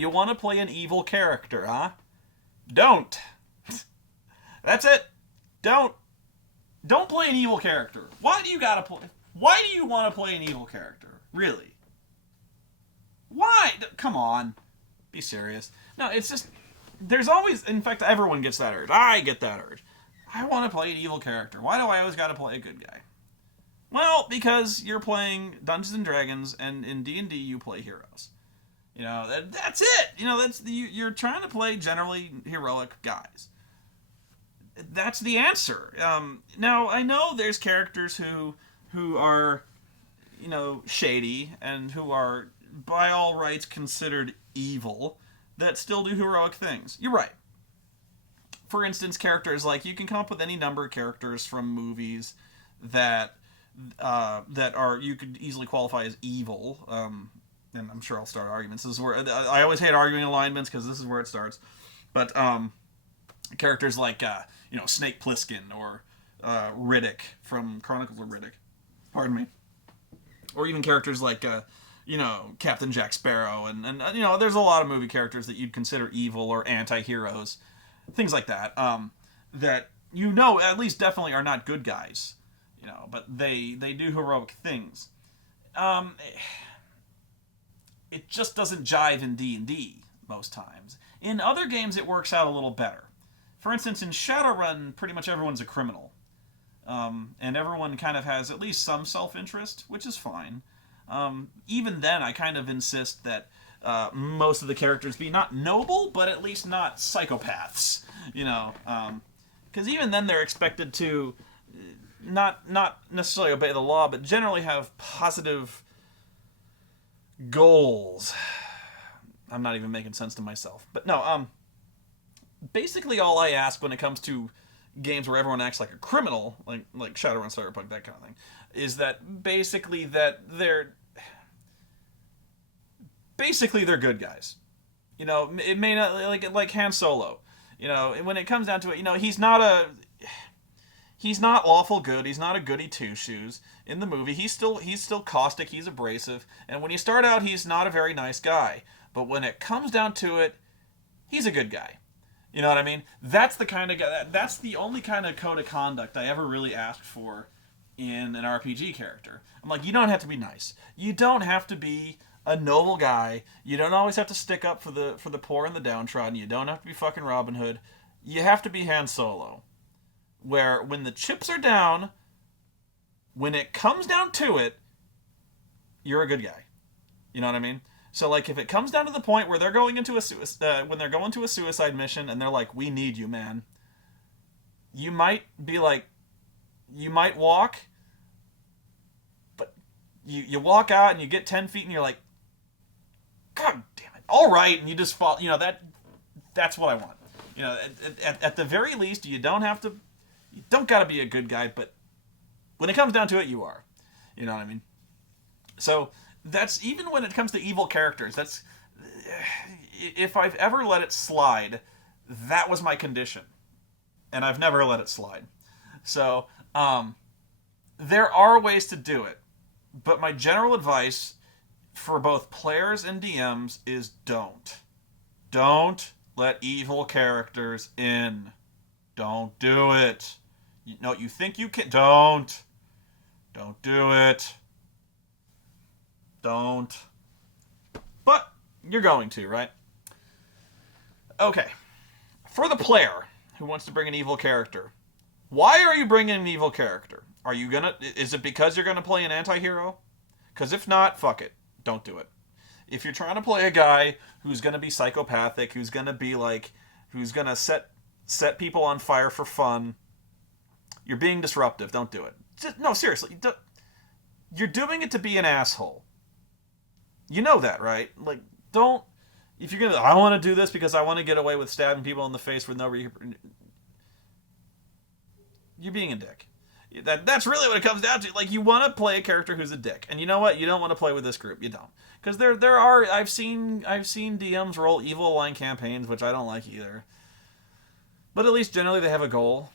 you want to play an evil character, huh? Don't. That's it. Don't. Don't play an evil character. Why do you gotta play? Why do you want to play an evil character? Really? Why? Come on. Be serious. No, it's just. There's always. In fact, everyone gets that urge. I get that urge. I want to play an evil character. Why do I always gotta play a good guy? Well, because you're playing Dungeons and Dragons, and in D&D you play heroes. That's it. You're trying to play generally heroic guys. That's the answer. Now I know there's characters who are, shady and who are by all rights considered evil that still do heroic things. You're right. For instance, characters like you can come up with any number of characters from movies that are you could easily qualify as evil. And I'm sure I'll start arguments. This is where I always hate arguing alignments because this is where it starts. But characters like Snake Plissken or Riddick from Chronicles of Riddick, pardon me, or even characters like Captain Jack Sparrow, and there's a lot of movie characters that you'd consider evil or anti-heroes, things like that. That at least definitely are not good guys, but they do heroic things. It just doesn't jive in D&D most times. In other games, it works out a little better. For instance, in Shadowrun, pretty much everyone's a criminal. And everyone kind of has at least some self-interest, which is fine. Even then, I kind of insist that most of the characters be not noble, but at least not psychopaths. Because even then they're expected to not necessarily obey the law, but generally have positive goals. I'm not even making sense to myself. But no, basically all I ask when it comes to games where everyone acts like a criminal, like Shadowrun, Cyberpunk, that kind of thing, is that basically they're good guys. It may not like Han Solo. When it comes down to it, he's not lawful good. He's not a goody two shoes. In the movie, he's still caustic. He's abrasive, and when you start out, he's not a very nice guy. But when it comes down to it, he's a good guy. You know what I mean? That's the kind of guy. That's the only kind of code of conduct I ever really asked for in an RPG character. I'm like, you don't have to be nice. You don't have to be a noble guy. You don't always have to stick up for the poor and the downtrodden. You don't have to be fucking Robin Hood. You have to be Han Solo, where when the chips are down, when it comes down to it, you're a good guy. You know what I mean? So, like, if it comes down to the point where they're going into when they're going to a suicide mission and they're like, "We need you, man," you might be like, you might walk, but you walk out and you get 10 feet and you're like, "God damn it! All right," and you just fall. That's what I want. At the very least, you don't gotta be a good guy, but when it comes down to it, you are. You know what I mean? So that's even when it comes to evil characters. That's if I've ever let it slide, that was my condition, and I've never let it slide. So there are ways to do it, but my general advice for both players and DMs is don't let evil characters in. Don't do it. You think you can. Don't do it. Don't. But you're going to, right? Okay. For the player who wants to bring an evil character, why are you bringing an evil character? Is it because you're gonna play an anti-hero? Because if not, fuck it. Don't do it. If you're trying to play a guy who's gonna be psychopathic, who's gonna set people on fire for fun, you're being disruptive. Don't do it. No, seriously. You're doing it to be an asshole. You know that, right? Like, don't. If you're gonna, I want to do this because I want to get away with stabbing people in the face with no reason. You're being a dick. That's really what it comes down to. Like, you want to play a character who's a dick, and you know what? You don't want to play with this group. You don't, because there are. I've seen DMs roll evil line campaigns, which I don't like either. But at least generally they have a goal.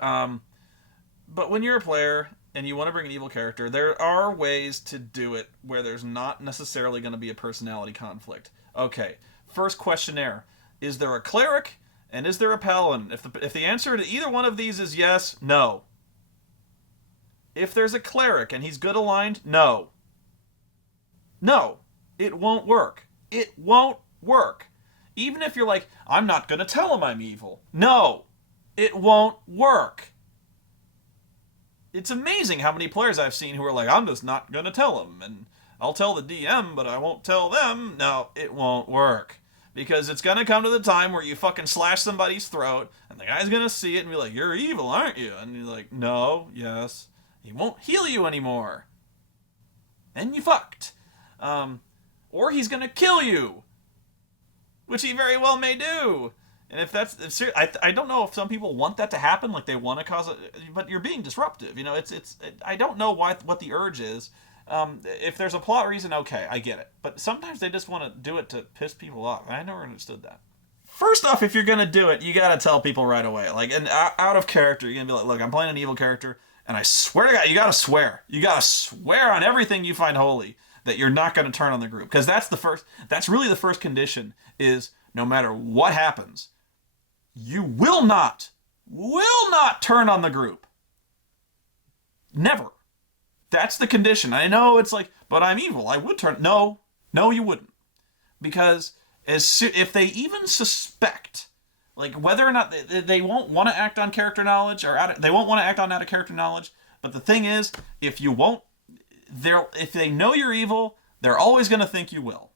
But when you're a player, and you want to bring an evil character, there are ways to do it where there's not necessarily going to be a personality conflict. Okay, first questionnaire: is there a cleric and is there a paladin? If the answer to either one of these is yes, no. If there's a cleric and he's good aligned, no. No, it won't work. It won't work. Even if you're like, I'm not going to tell him I'm evil. No, it won't work. It's amazing how many players I've seen who are like, I'm just not going to tell him. And I'll tell the DM, but I won't tell them. No, it won't work. Because it's going to come to the time where you fucking slash somebody's throat, and the guy's going to see it and be like, you're evil, aren't you? And you're like, no, yes. He won't heal you anymore. And you fucked. Or he's going to kill you. Which he very well may do. And if that's, I don't know if some people want that to happen, like they want to cause it, but you're being disruptive. You know, I don't know what the urge is. If there's a plot reason, okay, I get it. But sometimes they just want to do it to piss people off. I never understood that. First off, if you're gonna do it, you gotta tell people right away. Like, and out of character, you're gonna be like, look, I'm playing an evil character, and I swear to God, you gotta swear. You gotta swear on everything you find holy that you're not gonna turn on the group, because that's really the first condition. Is no matter what happens, you will not turn on the group. Never. That's the condition. I know it's like, but I'm evil. I would turn. No, you wouldn't. Because if they even suspect, like whether or not they won't want to act on character knowledge, they won't want to act on out of character knowledge. But the thing is, if they know you're evil, they're always going to think you will.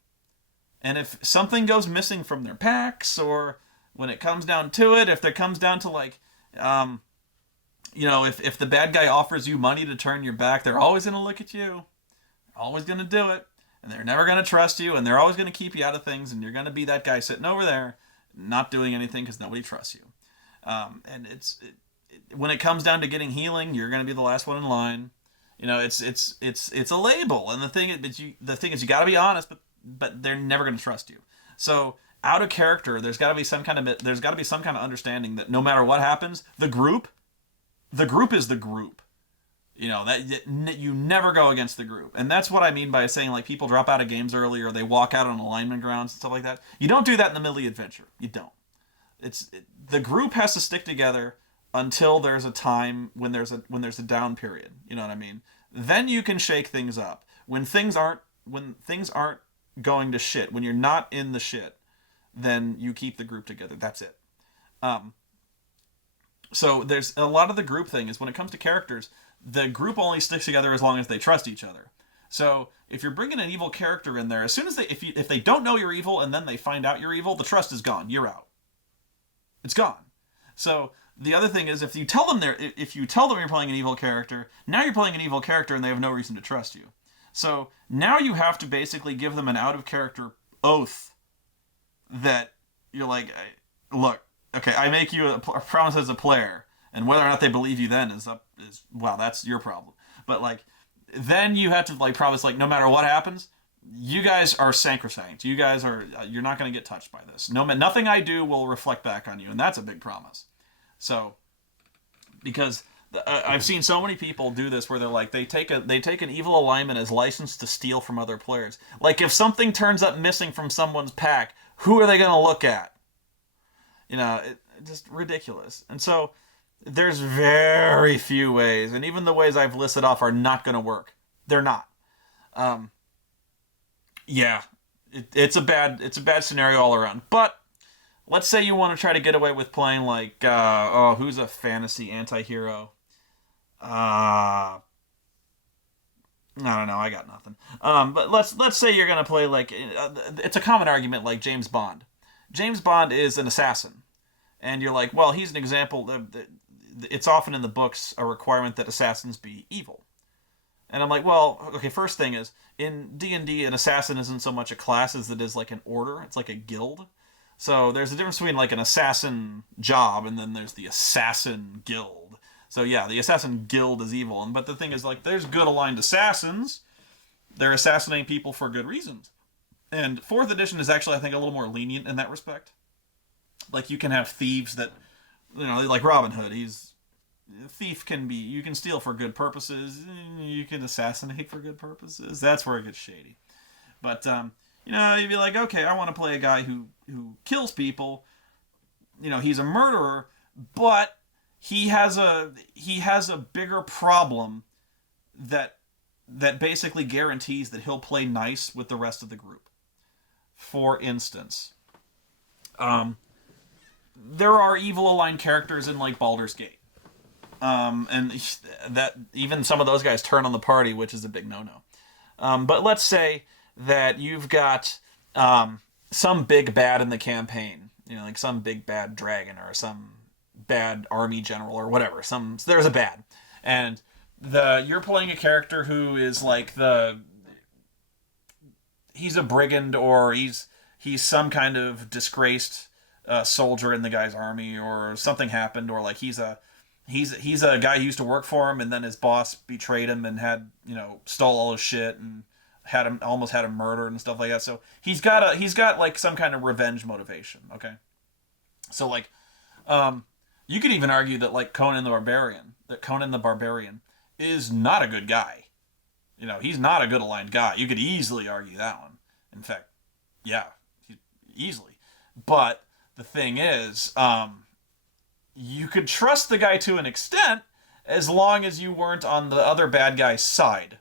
And if something goes missing from their packs, or when it comes down to it, if it comes down to like, if the bad guy offers you money to turn your back, they're always going to look at you. They're always going to do it. And they're never going to trust you. And they're always going to keep you out of things. And you're going to be that guy sitting over there not doing anything because nobody trusts you. And when it comes down to getting healing, you're going to be the last one in line. You know, it's a label. And the thing is you got to be honest, but they're never going to trust you. So out of character, there's got to be some kind of understanding that no matter what happens, the group is the group. You know, that you never go against the group. And that's what I mean by saying, like, people drop out of games early or they walk out on alignment grounds and stuff like that. You don't do that in the middle of the adventure. You don't. The group has to stick together until there's a time when there's a down period. You know what I mean? Then you can shake things up. When things aren't going to shit, when you're not in the shit, then you keep the group together. That's it. So there's a lot of the group thing is when it comes to characters, the group only sticks together as long as they trust each other. So if you're bringing an evil character in there, as soon as if they don't know you're evil and then they find out you're evil, the trust is gone. You're out. It's gone. So the other thing is if you tell them you're playing an evil character, now you're playing an evil character and they have no reason to trust you. So now you have to basically give them an out of character oath that you're like, look, okay, I make you a promise as a player, and whether or not they believe you then is that's your problem. But like, then you have to like promise, like, no matter what happens, you guys are sacrosanct. You're not going to get touched by this. Nothing I do will reflect back on you, and that's a big promise. So, because I've seen so many people do this where they're like, they take an evil alignment as license to steal from other players. Like, if something turns up missing from someone's pack, who are they going to look at? You know, just ridiculous. And so there's very few ways, and even the ways I've listed off are not going to work. They're not. It's a bad scenario all around. But let's say you want to try to get away with playing like who's a fantasy anti-hero? I don't know. I got nothing. But let's say you're gonna play like it's a common argument like James Bond. James Bond is an assassin, and you're like, well, he's an example. It's often in the books a requirement that assassins be evil, and I'm like, well, okay. First thing is in D&D, an assassin isn't so much a class as it is like an order. It's like a guild. So there's a difference between like an assassin job and then there's the assassin guild. So yeah, the assassin guild is evil. But the thing is, like, there's good aligned assassins. They're assassinating people for good reasons. And 4th edition is actually, I think, a little more lenient in that respect. Like, you can have thieves that, you know, like Robin Hood. He's thief can be, you can steal for good purposes, you can assassinate for good purposes. That's where it gets shady. But you'd be like, okay, I want to play a guy who kills people. He's a murderer, but he has a bigger problem that basically guarantees that he'll play nice with the rest of the group. For instance, there are evil aligned characters in like Baldur's Gate, and that even some of those guys turn on the party, which is a big no-no. But let's say that you've got some big bad in the campaign, like some big bad dragon or some bad army general or whatever. There's a bad, and you're playing a character who is like he's a brigand, or he's some kind of disgraced soldier in the guy's army, or something happened, or like he's a guy who used to work for him, and then his boss betrayed him and had stole all his shit and almost had him murdered and stuff like that. So he's got like some kind of revenge motivation. Okay, so like you could even argue that like Conan the Barbarian is not a good guy. He's not a good aligned guy. You could easily argue that one. In fact, yeah, easily. But the thing is, you could trust the guy to an extent as long as you weren't on the other bad guy's side.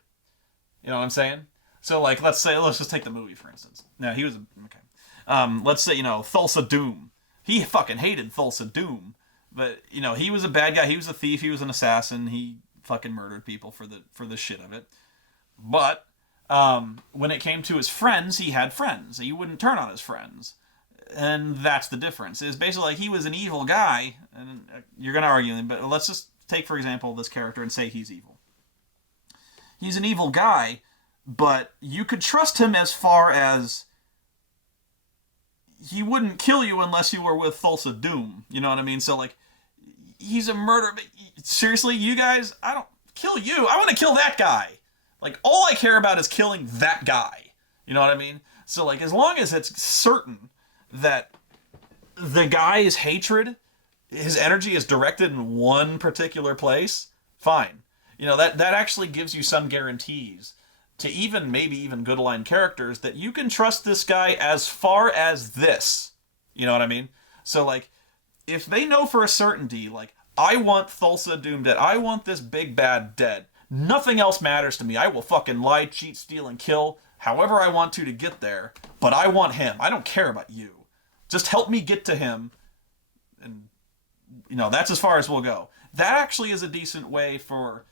You know what I'm saying? So, like, let's just take the movie, for instance. Now, he was, okay. Let's say, Thulsa Doom. He fucking hated Thulsa Doom. But, he was a bad guy. He was a thief. He was an assassin. He fucking murdered people for the shit of it. But when it came to his friends, he had friends. He wouldn't turn on his friends. And that's the difference. It's basically like he was an evil guy, and you're going to argue him, but let's just take, for example, this character and say he's evil. He's an evil guy, but you could trust him as far as he wouldn't kill you unless you were with Thulsa Doom. You know what I mean? So, like, he's a murderer. Seriously, you guys, I don't kill you. I want to kill that guy. Like, all I care about is killing that guy. You know what I mean? So, like, as long as it's certain that the guy's hatred, his energy is directed in one particular place, fine. That actually gives you some guarantees to maybe even good aligned characters that you can trust this guy as far as this. You know what I mean? So, like, if they know for a certainty, like, I want Thulsa Doom dead, I want this big bad dead, nothing else matters to me. I will fucking lie, cheat, steal, and kill however I want to get there, but I want him. I don't care about you. Just help me get to him, and, that's as far as we'll go. That actually is a decent way for,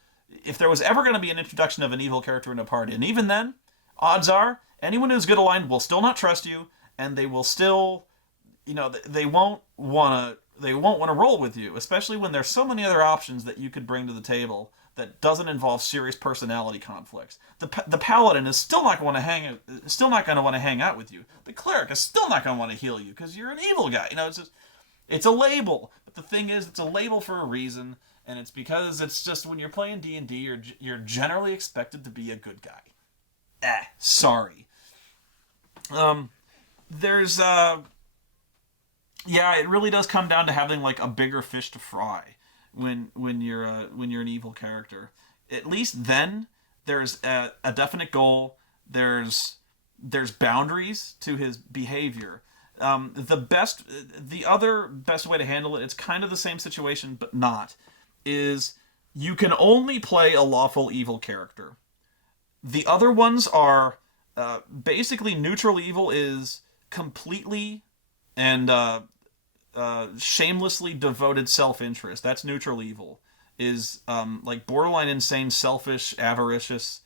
if there was ever going to be an introduction of an evil character in a party, and even then, odds are, anyone who's good aligned will still not trust you, and they will still, they won't want to roll with you, especially when there's so many other options that you could bring to the table that doesn't involve serious personality conflicts. The paladin is still not going to want to hang out with you. The cleric is still not going to want to heal you because you're an evil guy. It's a label. But the thing is, it's a label for a reason, and it's because it's just when you're playing D&D, you're generally expected to be a good guy. Sorry. There's it really does come down to having like a bigger fish to fry. When you're an evil character, at least then there's a definite goal. There's boundaries to his behavior. The other best way to handle it, it's kind of the same situation but not, is you can only play a lawful evil character. The other ones are basically neutral evil is completely and shamelessly devoted self-interest. That's neutral evil. Is like borderline insane, selfish, avaricious,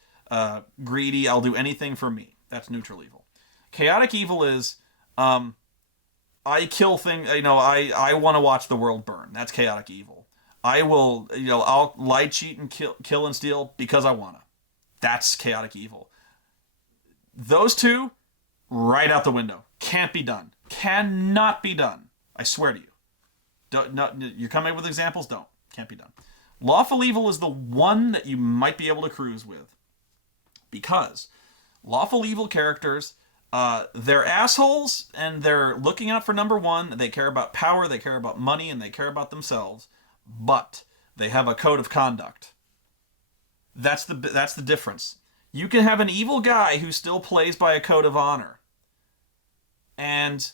greedy. I'll do anything for me. That's neutral evil. Chaotic evil is I kill things. I want to watch the world burn. That's chaotic evil. I'll lie, cheat, and kill and steal because I wanna. That's chaotic evil. Those two, right out the window. Can't be done. Cannot be done. I swear to you. You're coming up with examples? Don't. Can't be done. Lawful evil is the one that you might be able to cruise with. Because lawful evil characters, they're assholes, and they're looking out for number one. They care about power, they care about money, and they care about themselves. But They have a code of conduct. That's the difference. You can have an evil guy who still plays by a code of honor. And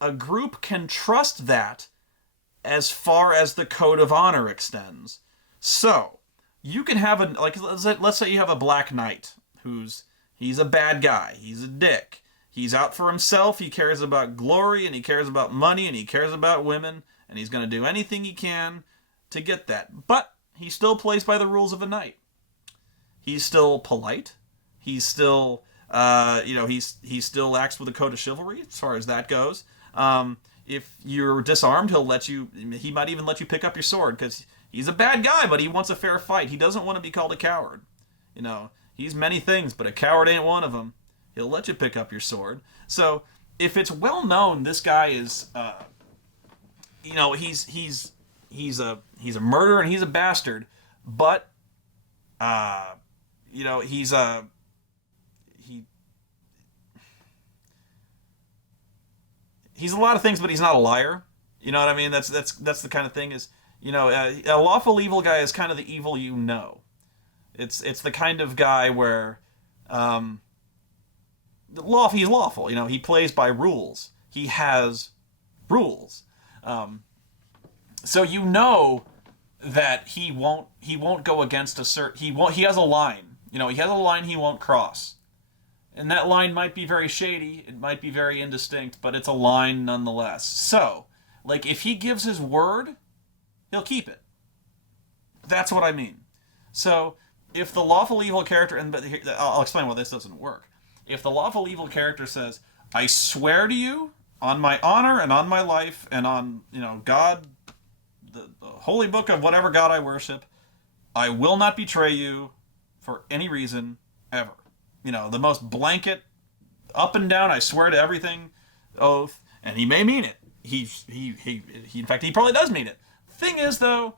a group can trust that as far as the code of honor extends. So, you can have let's say you have a Black Knight he's a bad guy, he's a dick. He's out for himself, he cares about glory, and he cares about money, and he cares about women, and he's going to do anything he can to get that. But he still plays by the rules of a knight. He's still polite. He's still, he still acts with a code of chivalry as far as that goes. If you're disarmed, he might even let you pick up your sword, because he's a bad guy, but he wants a fair fight. He doesn't want to be called a coward. He's many things, but a coward ain't one of them. He'll let you pick up your sword. So if it's well known, this guy is, he's a murderer and he's a bastard, but he's a lot of things, but he's not a liar. You know what I mean? That's the kind of thing a lawful evil guy is kind of the evil you know. It's the kind of guy where he's lawful. He plays by rules. He has rules. So that he won't go against he has a line. He has a line he won't cross. And that line might be very shady, it might be very indistinct, but it's a line nonetheless. So, if he gives his word, he'll keep it. That's what I mean. So, if the lawful evil character, I'll explain why this doesn't work. If the lawful evil character says, I swear to you, on my honor and on my life, and on, God, the holy book of whatever God I worship, I will not betray you for any reason, ever. The most blanket, up and down, I swear to everything oath, and he may mean it. He in fact, he probably does mean it. Thing is, though,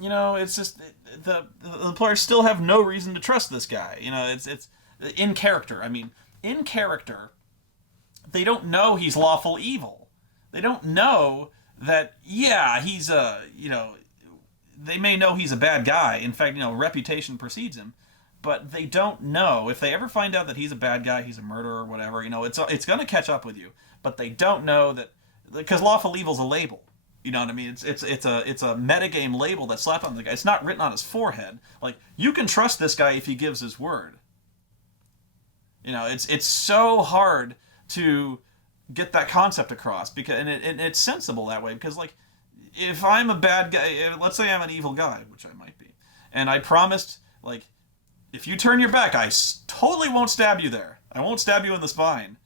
it's just, the players still have no reason to trust this guy. It's in character. I mean, in character, they don't know he's lawful evil. They don't know that, he's they may know he's a bad guy. In fact, reputation precedes him. But they don't know. If they ever find out that he's a bad guy, he's a murderer or whatever, it's going to catch up with you. But they don't know that, because lawful evil's a label. You know what I mean? It's a metagame label that's slapped on the guy. It's not written on his forehead. You can trust this guy if he gives his word. It's so hard to get that concept across, because it's sensible that way, because if I'm a bad guy, let's say I'm an evil guy, which I might be, and I promised, if you turn your back, I totally won't stab you there. I won't stab you in the spine.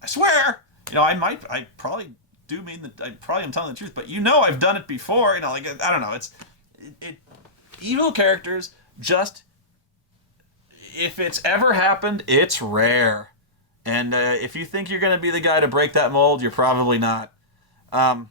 I swear. I probably do mean that. I probably am telling the truth, but I've done it before. I don't know. Evil characters just, if it's ever happened, it's rare. And if you think you're going to be the guy to break that mold, you're probably not. But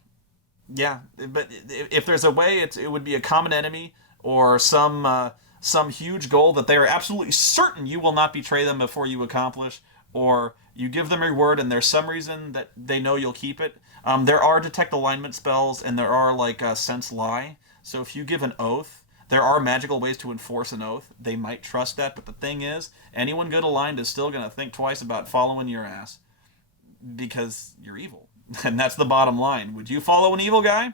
if there's a way, it would be a common enemy or some huge goal that they are absolutely certain you will not betray them before you accomplish, or you give them your word and there's some reason that they know you'll keep it. There are detect alignment spells, and there are sense lie. So if you give an oath, there are magical ways to enforce an oath. They might trust that, but the thing is, anyone good aligned is still going to think twice about following your ass, because you're evil. And that's the bottom line. Would you follow an evil guy?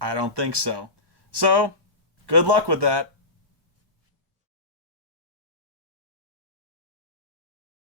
I don't think so. So, good luck with that.